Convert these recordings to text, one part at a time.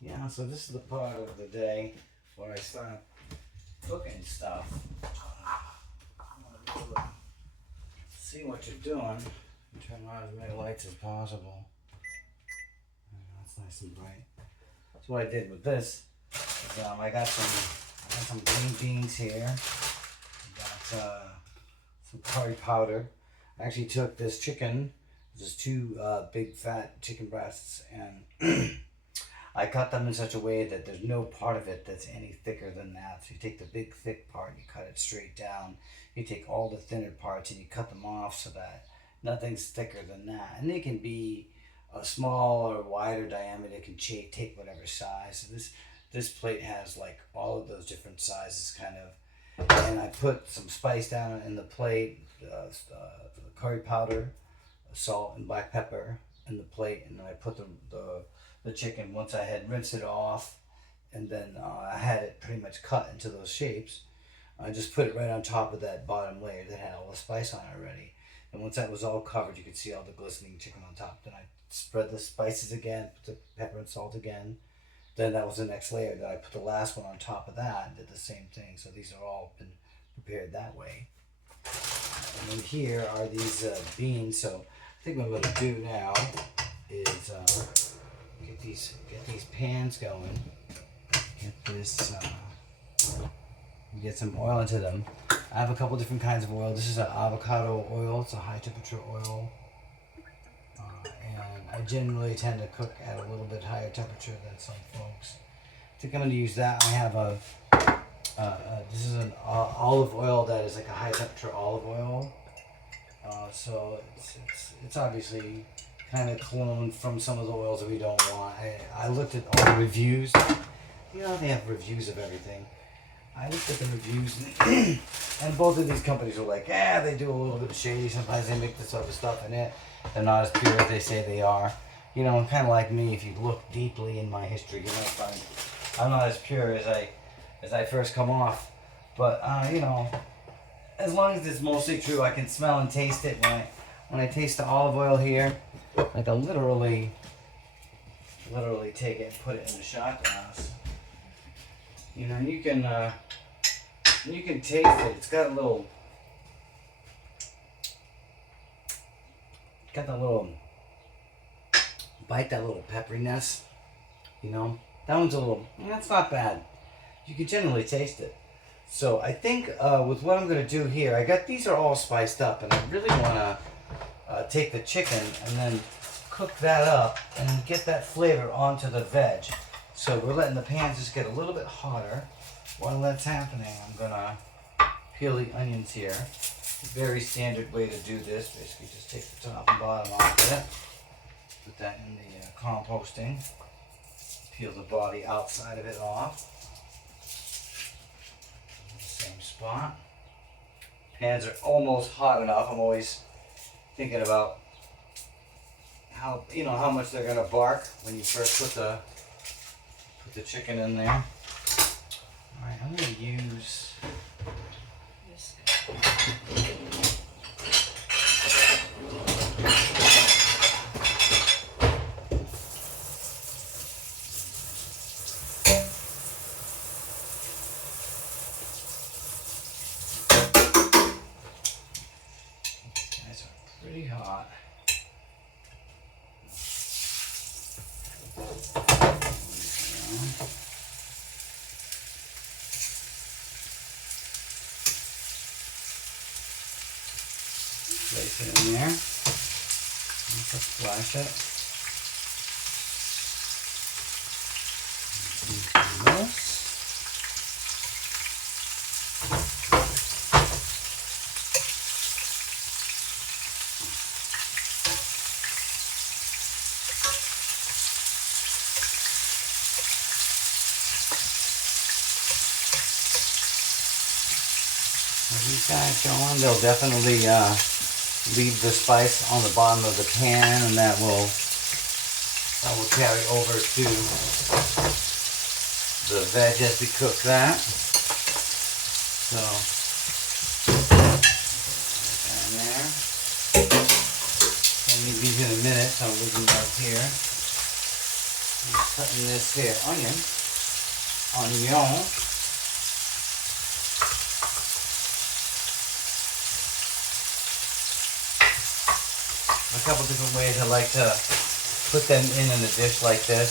Yeah, so this is the part of the day where I start cooking stuff. See what you're doing and turn on as many lights as possible. That's nice and bright. So what I did with this is I got some green beans here. I got some curry powder. I actually took this chicken, just two big fat chicken breasts, and I cut them in such a way that there's no part of it that's any thicker than that. So you take the big thick part, you cut it straight down. You take all the thinner parts and you cut them off so that nothing's thicker than that. And they can be a small or wider diameter. It can take whatever size. So this plate has like all of those different sizes kind of. And I put some spice down in the plate, curry powder, salt and black pepper in the plate, and then I put the chicken once I had rinsed it off, and then I had it pretty much cut into those shapes. I just put it right on top of that bottom layer that had all the spice on it already. And once that was all covered, you could see all the glistening chicken on top. Then I spread the spices again, put the pepper and salt again. Then that was the next layer. Then I put the last one on top of that and did the same thing. So these are all been prepared that way. And then here are these beans. So I think what I'm going to do now is get these pans going. Get some oil into them. I have a couple different kinds of oil. This is an avocado oil. It's a high temperature oil. And I generally tend to cook at a little bit higher temperature than some folks. I think I'm going to use that. I have this is an olive oil that is like a high temperature olive oil. So it's obviously kind of cloned from some of the oils that we don't want. I looked at all the reviews. You know, they have reviews of everything. I looked at the reviews and both of these companies were like, yeah, they do a little bit of shady. Sometimes they make this other stuff in it. They're not as pure as they say they are. You know, kind of like me, if you look deeply in my history, you might find I'm not as pure as I first come off. But, you know, as long as it's mostly true, I can smell and taste it when I taste the olive oil here. Like I literally take it and put it in the shot glass. You know, you can taste it. It's got that little bite, that little pepperiness. You know, that one's that's not bad. You can generally taste it. So I think with what I'm going to do here, these are all spiced up, and I really want to take the chicken and then cook that up and get that flavor onto the veg. So we're letting the pan just get a little bit hotter. While that's happening, I'm gonna peel the onions here. Very standard way to do this. Basically just take the top and bottom off of it. Put that in the composting. Peel the body outside of it off. Same spot. Pans are almost hot enough. I'm always thinking about how much they're gonna bark when you first put the chicken in there. Alright, I'm going to use this guy. These guys are pretty hot. Place it in there. Just splash it. This. These guys going, they'll definitely leave the spice on the bottom of the pan, and that will carry over to the veg as we cook that. So, down there. I'll leave these in a minute, so I'll leave them right here. I'm cutting this here onion. Onion. A couple different ways I like to put them in a dish like this.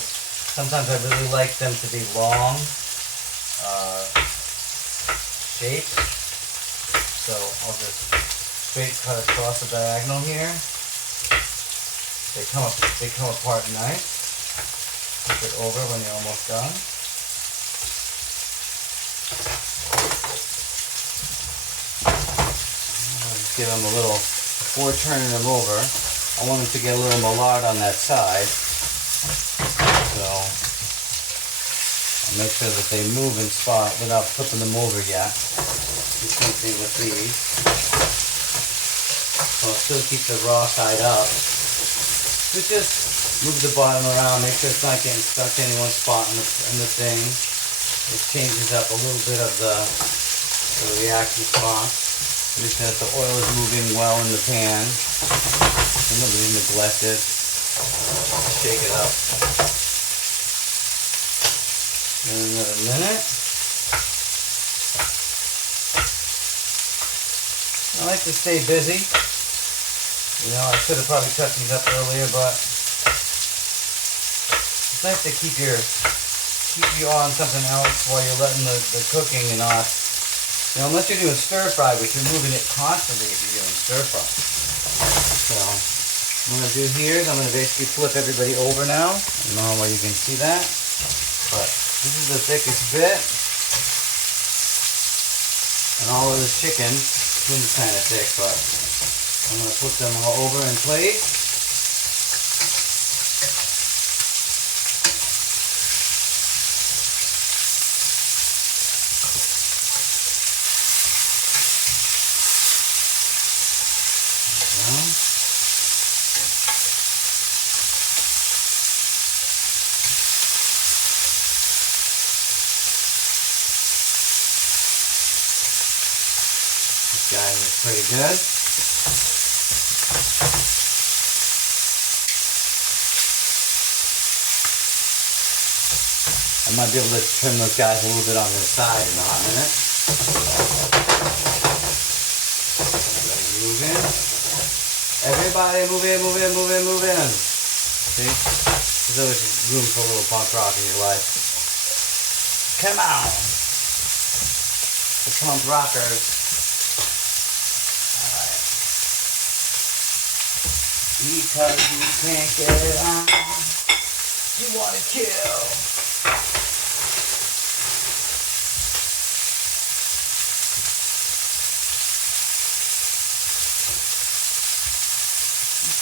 Sometimes I really like them to be long shaped. So I'll just straight cut across the diagonal here. They come apart nice. Flip it over when you're almost done. Just give them a little, before turning them over, I want them to get a little Maillard on that side. So I'll make sure that they move in spot without flipping them over yet. The same thing with these. So I'll still keep the raw side up. But just move the bottom around, make sure it's not getting stuck in any one spot in the thing. It changes up a little bit of the reaction spot. Make sure that the oil is moving well in the pan. And nobody neglected. Shake it up. In another minute. I like to stay busy. You know, I should have probably cut these up earlier, but it's nice to keep you on something else while you're letting the cooking and not, you know, unless you're doing stir fry, which you're moving it constantly if you're doing stir fry. So what I'm gonna do here is I'm gonna basically flip everybody over now. I don't know where you can see that, but this is the thickest bit, and all of this chicken is kind of thick, but I'm going to put them all over in place. This guy is pretty good. I might be able to trim those guys a little bit on the side in a hot minute. Move in. Everybody move in, move in, move in, move in. See? There's always room for a little punk rock in your life. Come on. The punk rockers. Alright. Because you can't get it on. You want to kill.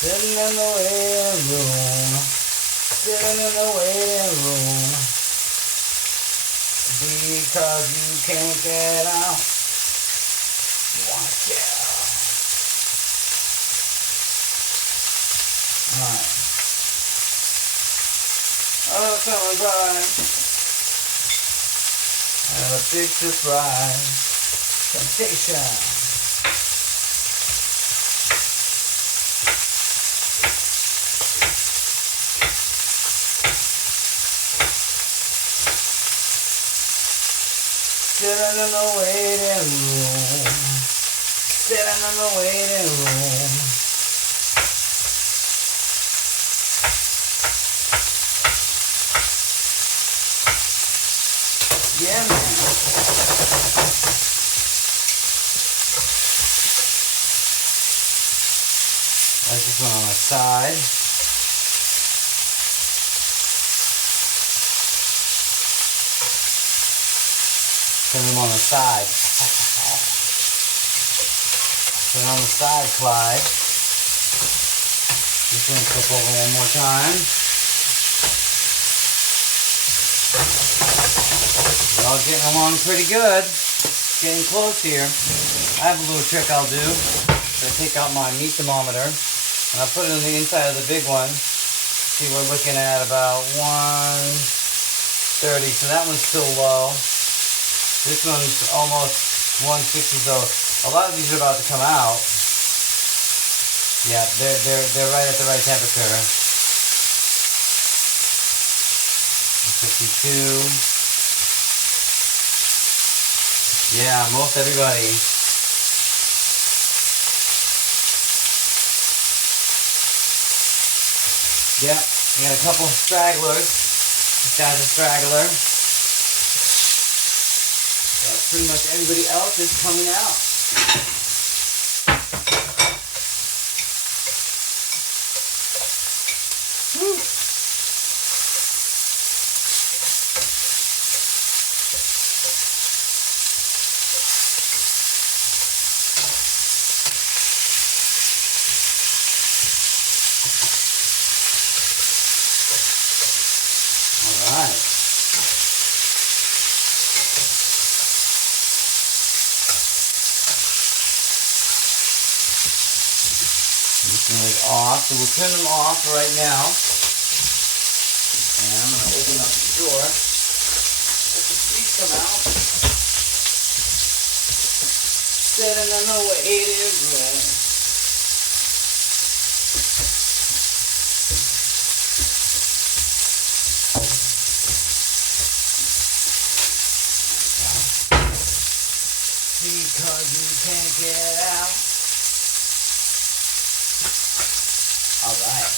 Sitting in the waiting room, sitting in the waiting room, because you can't get out, you wanna kill. Alright. Oh, coming by. I have a big surprise. Temptation. Sitting in the waiting room, sitting in the waiting room. Yeah, man. That's just one on the side. Put them on the side. Put it on the side, Clyde. Just going to flip over one more time. We're all getting along pretty good. Getting close here. I have a little trick I'll do. So I take out my meat thermometer and I put it on the inside of the big one. See, we're looking at about 130. So that one's still low. This one's almost 160, so a lot of these are about to come out. Yeah, they're right at the right temperature. 52. Yeah, most everybody. Yeah, we got a couple stragglers. This guy's a straggler. Pretty much everybody else is coming out. Woo. All right. This one is off, so we'll turn them off right now. And I'm going to open up the door. Let the grease come out. Sitting in the waiting room. Because you can't get out. All right.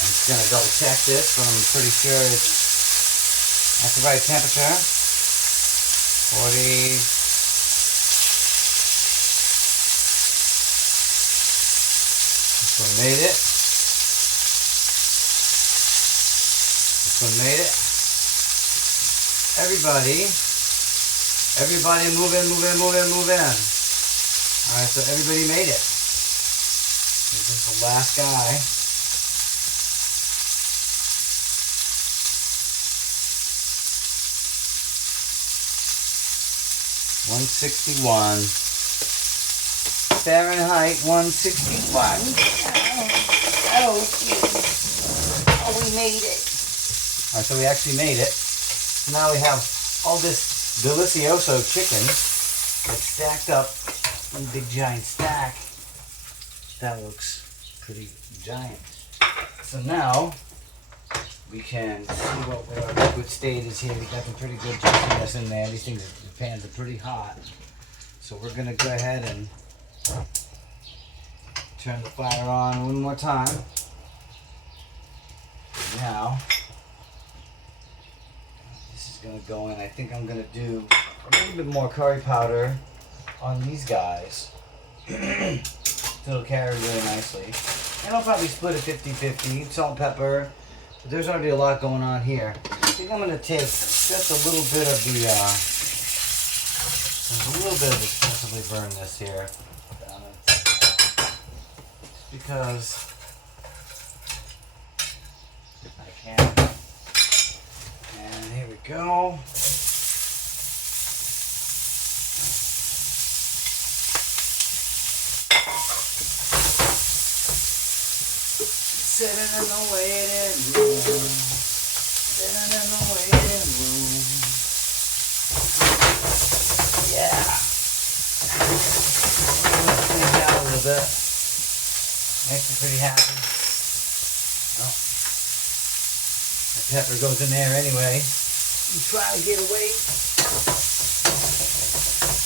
I'm just going to double check this, but I'm pretty sure it's at the right temperature. 40. This one made it. This one made it. Everybody move in. Alright, so everybody made it. This is the last guy. $161. Fahrenheit 161. Oh, we made it. Alright, so we actually made it. Now we have all this delicioso chicken that's stacked up in a big giant stack. That looks pretty giant. So now we can see what our liquid state is here. We got some pretty good juiciness in there. These things, the pans are pretty hot. So we're gonna go ahead and turn the fire on one more time. Now gonna go in. I think I'm gonna do a little bit more curry powder on these guys. It'll carry really nicely. And I'll probably split it 50-50, salt and pepper. But there's already a lot going on here. I think I'm gonna take just a little bit of the possibly burn this here. Because I can. And here we go. Sitting in the waiting room. Sitting in the waiting room. Yeah. Let's clean it out a little bit. Makes me pretty happy. Well, the pepper goes in there anyway. I'm trying to get away.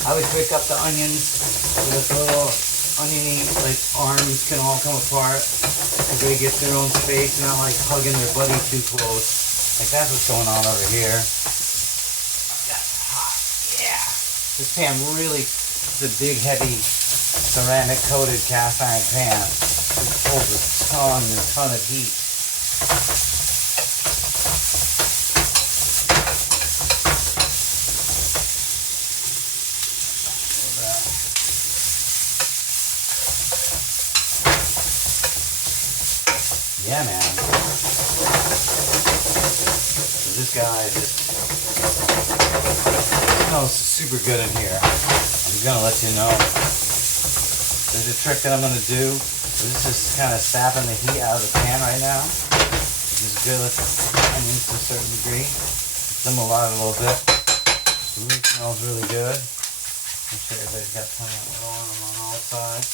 I always break up the onions so that the little oniony like arms can all come apart. Everybody gets their own space, not like hugging their buddy too close. Like that's what's going on over here. That's hot. Yeah. This pan really is a big, heavy, ceramic coated cast iron pan. It holds a ton of heat. Yeah, man. So this guy just smells super good in here. I'm gonna let you know. There's a trick that I'm gonna do. So this is kind of sapping the heat out of the pan right now, which is good with onions to a certain degree. Simmer out a little bit. Ooh, it smells really good. Make sure everybody's got plenty of oil on side.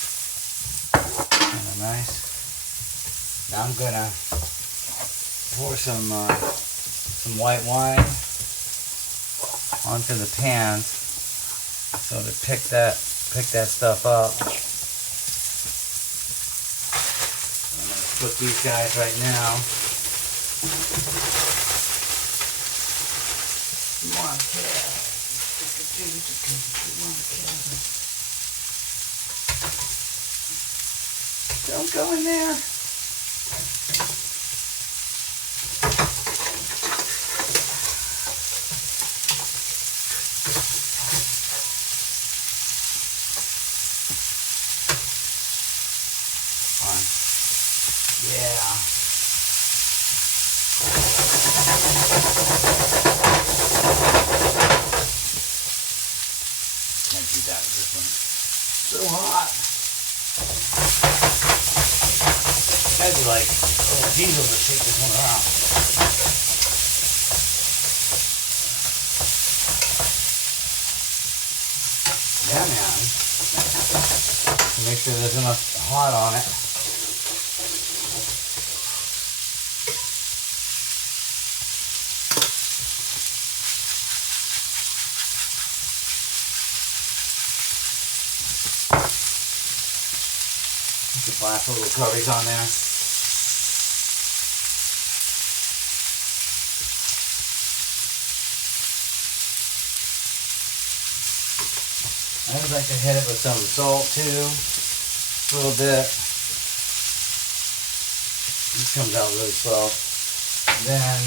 Kind of nice. Now I'm gonna pour some white wine onto the pans, so to pick that stuff up. I'm gonna put these guys right now. You want don't go in there. Yeah. Can't do that with this one. So hot. Guys are like, oh, diesel to shake this one around. Yeah, man. To make sure there's enough hot on it. Put my little curries on there. I always like to hit it with some salt too, a little bit. This comes out really slow. And then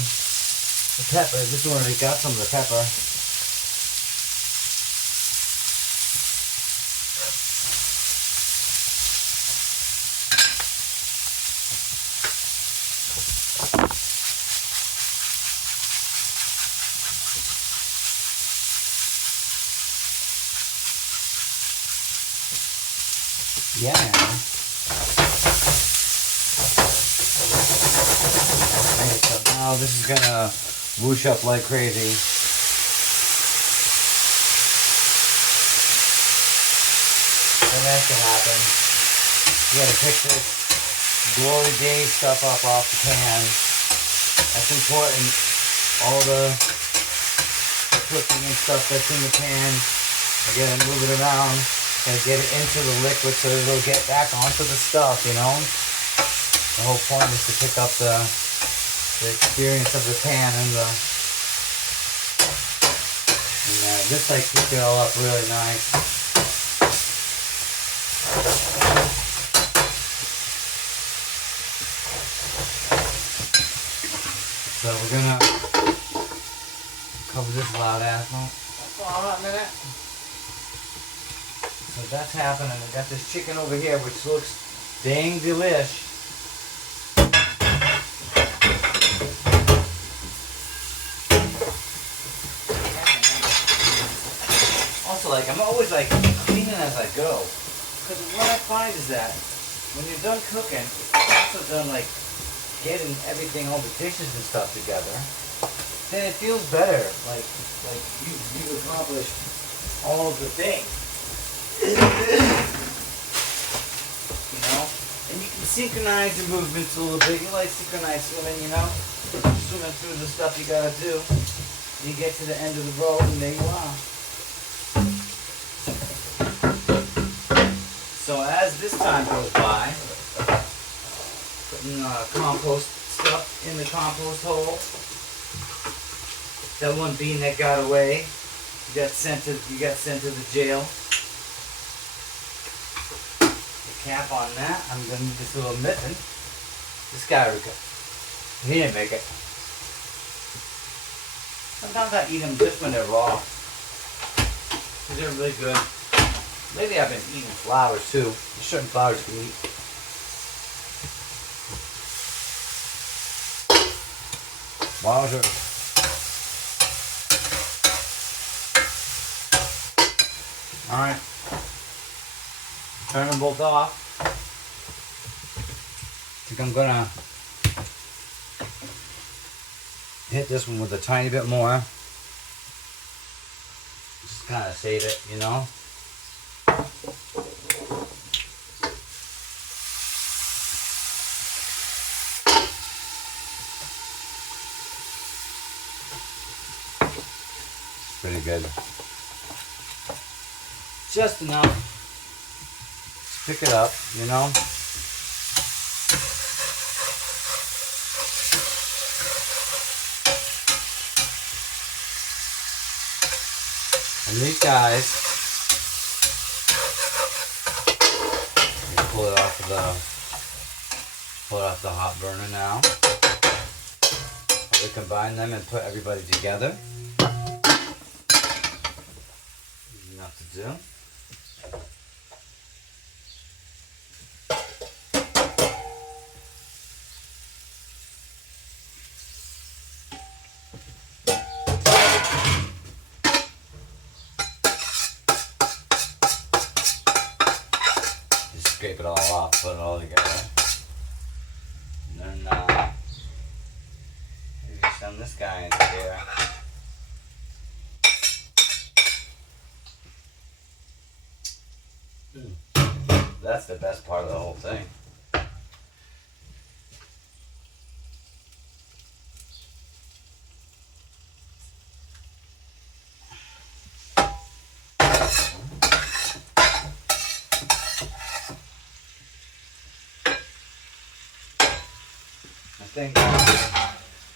the pepper, this one already got some of the pepper. Yeah, man. Okay, so now this is gonna whoosh up like crazy. And that's gonna happen. You gotta pick this glory days stuff up off the pan. That's important. All the cooking and stuff that's in the pan. I gotta move it around. And get it into the liquid so it'll get back onto the stuff, you know? The whole point is to pick up the experience of the pan and this like keep it all up really nice. So we're gonna cover this loud ass for a hot minute. So that's happening. I got this chicken over here, which looks dang delish. Also, like, I'm always like cleaning as I go, because what I find is that when you're done cooking, you're also done like getting everything, all the dishes and stuff together. Then it feels better. Like you've accomplished all of the things. You know, and you can synchronize your movements a little bit. You like synchronized swimming, you know, swimming through the stuff you gotta do. You get to the end of the road, and there you are. So as this time goes by, putting compost stuff in the compost hole. That one bean that got away, you got sent to the jail. Cap on that. I'm gonna need this little mitten. This guy, he didn't make it. Sometimes I eat them just when they're raw, because they're really good. Lately I've been eating flowers too. There's certain flowers you can eat. Flowers are alright. Turn them both off. I think I'm gonna hit this one with a tiny bit more. Just kind of save it, you know. good. Just enough to pick it up, you know. And these guys, you pull it off the hot burner now. We combine them and put everybody together. Enough to do. Scrape it all off, put it all together. And then maybe send this guy into here. That's the best part of the whole thing.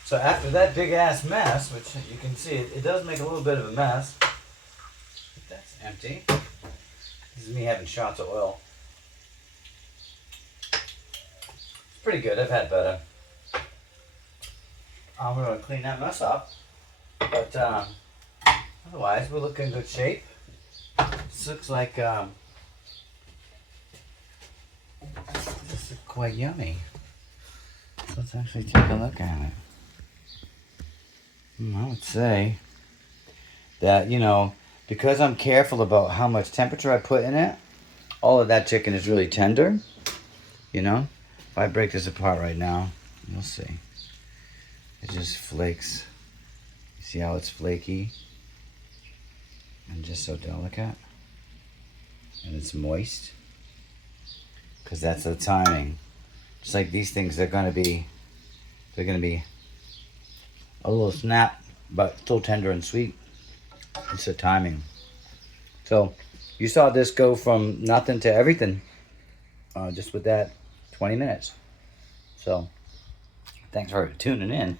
So after that big ass mess, which you can see, it does make a little bit of a mess. But that's empty. This is me having shots of oil. It's pretty good. I've had better. I'm going to clean that mess up. But otherwise, we look in good shape. This looks like this is quite yummy. So let's actually take a look at it. I would say that, you know, because I'm careful about how much temperature I put in it, all of that chicken is really tender, you know. If I break this apart right now, you'll see. It just flakes. You see how it's flaky? And just so delicate. And it's moist. Because that's the timing. Just like these things, they're gonna be a little snap, but still tender and sweet. It's the timing. So you saw this go from nothing to everything just with that 20 minutes. So thanks for tuning in.